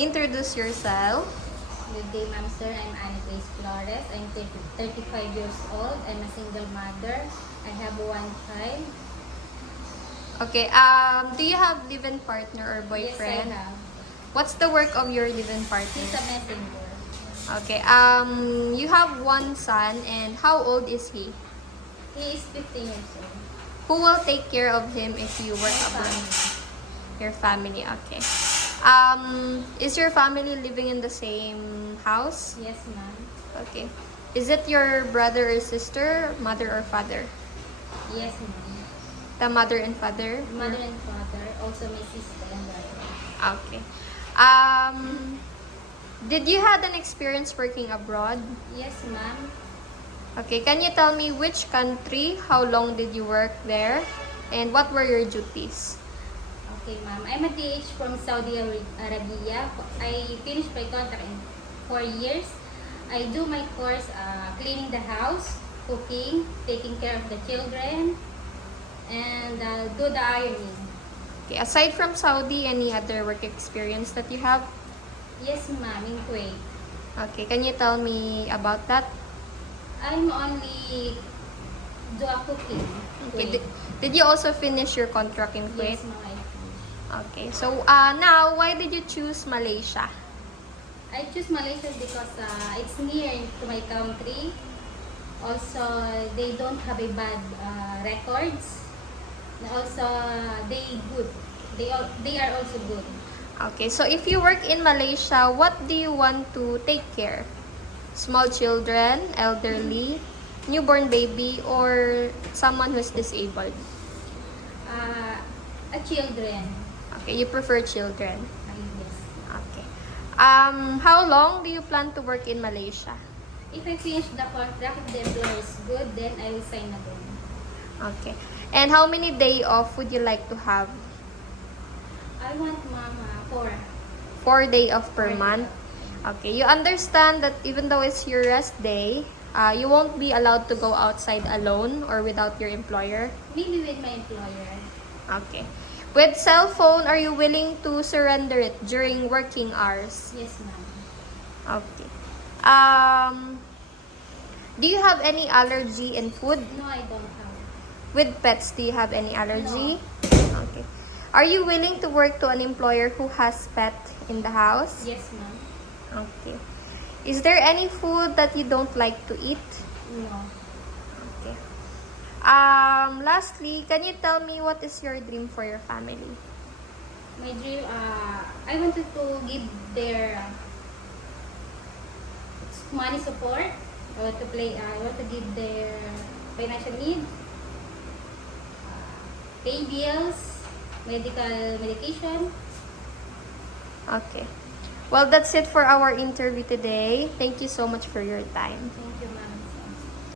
introduce yourself. Good day, ma'am, sir. I'm Annie Grace Flores. I'm 35 years old. I'm a single mother. I have one child. Okay, do you have live-in partner or boyfriend? Yes, I have. What's the work of your live-in partner? He's a messenger. Okay, you have one son, and how old is he? He is 15 years old. Who will take care of him if you work My abroad? family. Your family, okay. Is your family living in the same house? Yes, ma'am. Okay. Is it your brother or sister, mother or father? Yes, ma'am. The mother and father? Mother and father, also my sister and brother. Okay. Did you had an experience working abroad? Yes, ma'am. Okay, can you tell me which country, how long did you work there, and what were your duties? Okay, ma'am. I'm a DH from Saudi Arabia. I finished my contract in 4 years. I do my course cleaning the house, cooking, taking care of the children, and do the ironing. Okay, aside from Saudi, any other work experience that you have? Yes, ma'am, in Kuwait. Okay, can you tell me about that? I'm only do a cooking. Okay, Kuwait. did you also finish your contract in Kuwait? Yes, ma'am, I finished. Okay, so now, why did you choose Malaysia? I choose Malaysia because it's near to my country. Also, they don't have a bad records. And also, they good. They are also good. Okay, so if you work in Malaysia, what do you want to take care? Small children, elderly, newborn baby, or someone who's disabled? A children. Okay, you prefer children. Yes. Okay. How long do you plan to work in Malaysia? If I finish the contract, if the employer is good, then I will sign again. Okay. And how many day off would you like to have? I want mama 4. 4 day off per 4 month. Okay, you understand that even though it's your rest day, you won't be allowed to go outside alone or without your employer. Maybe with my employer. Okay. With cell phone, are you willing to surrender it during working hours? Yes, ma'am. Okay. Do you have any allergy in food? No, I don't have. With pets, do you have any allergy? Okay. Are you willing to work to an employer who has pet in the house? Yes, ma'am. Okay. Is there any food that you don't like to eat? No. Okay. Lastly, can you tell me what is your dream for your family? My dream, I wanted to give their money support. I want to give their financial need, pay bills, medication. Okay. Well, that's it for our interview today. Thank you so much for your time. Thank you, ma'am.